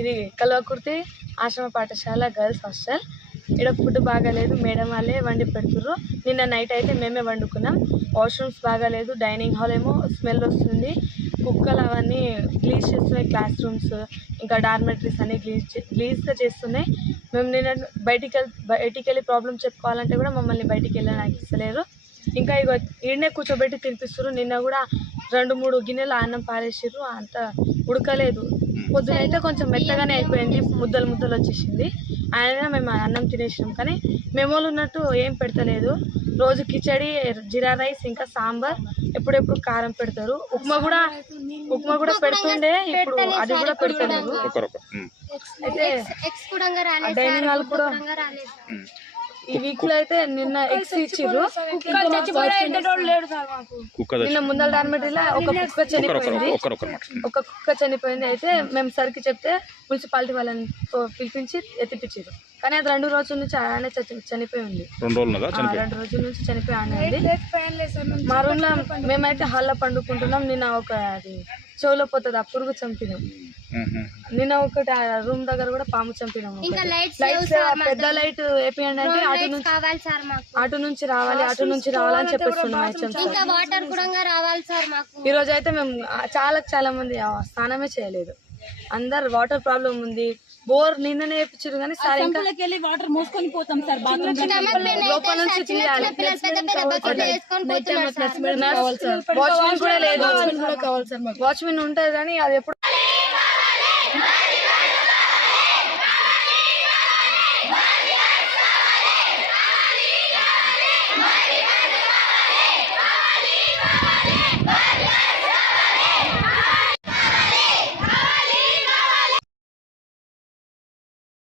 ఇది కల్వకుర్తి ఆశ్రమ పాఠశాల గర్ల్స్ హాస్టల్. ఇక్కడ ఫుడ్ బాగాలేదు, మేడం వాళ్ళే వండి పెడుతుర్రు. నిన్న నైట్ అయితే మేమే వండుకున్నాం. వాష్రూమ్స్ బాగాలేదు, డైనింగ్ హాల్ ఏమో స్మెల్ వస్తుంది, కుక్కలు అవన్నీ గ్లీజ్ చేస్తున్నాయి, క్లాస్ రూమ్స్ ఇంకా డార్మెటరీస్ అన్ని గ్లీజ్గా చేస్తున్నాయి. మేము నిన్న బయటికి వెళ్ళి ప్రాబ్లం చెప్పుకోవాలంటే కూడా మమ్మల్ని బయటికి వెళ్ళడానికి ఇస్తలేరు. ఇంకా ఇక ఈడనే కూర్చోబెట్టి తినిపిస్తారు. నిన్న కూడా 2-3 గిన్నెలు అన్నం పారేసిర్రు, అంత ఉడకలేదు. పొద్దునైతే కొంచెం మెత్తగానే అయిపోయింది, ముద్దలు వచ్చేసింది. ఆయన మేము అన్నం తినేసినాం, కానీ మెమోలు ఉన్నట్టు ఏం పెడతలేదు. రోజు కిచడి, జీరా రైస్, ఇంకా సాంబార్, ఎప్పుడెప్పుడు కారం పెడతారు. ఉప్మా కూడా పెడుతుండే, ఇప్పుడు అది కూడా పెడతలేదు. అయితే డైనింగ్ హాల్ కూడా ఈ వీక్ లో అయితే నిన్న ఎగ్స్ ఇచ్చిర్రు. నిన్న ముందర డార్మెటరీలో ఒక కుక్క చనిపోయింది. అయితే మేము సరికి చెప్తే మున్సిపాలిటీ వాళ్ళని పిలిపించి ఎత్తిపించారు, కానీ అది 2 రోజుల నుంచి ఆడనే చనిపోయి ఉంది. 2 రోజుల నుంచి చనిపోయి ఆడింది. మా రూమ్ లో మేమైతే హాల్లో పండుకుంటున్నాం. నిన్న ఒక అది చెవులో పోతుంది, ఆ పురుగు చంపినాం. నిన్న ఒకటి రూమ్ దగ్గర కూడా పాము చంపినాం. పెద్ద లైట్ వేపియండి అంటే అటు నుంచి రావాలి అని చెప్పేస్తున్నాం. ఈ రోజు అయితే మేము చాలా మంది స్నానమే చేయలేదు. అందరు వాటర్ ప్రాబ్లం ఉంది. బోర్ నిన్ననే వేపించారు, కానీ సార్ ఇంకా వాటర్ మోసుకొని పోతాం సార్. లోపల నుంచి తీయాలి. వాచ్మెన్ కూడా లేదు. వాచ్మెన్ ఉంటుంది, కానీ అది ఎప్పుడు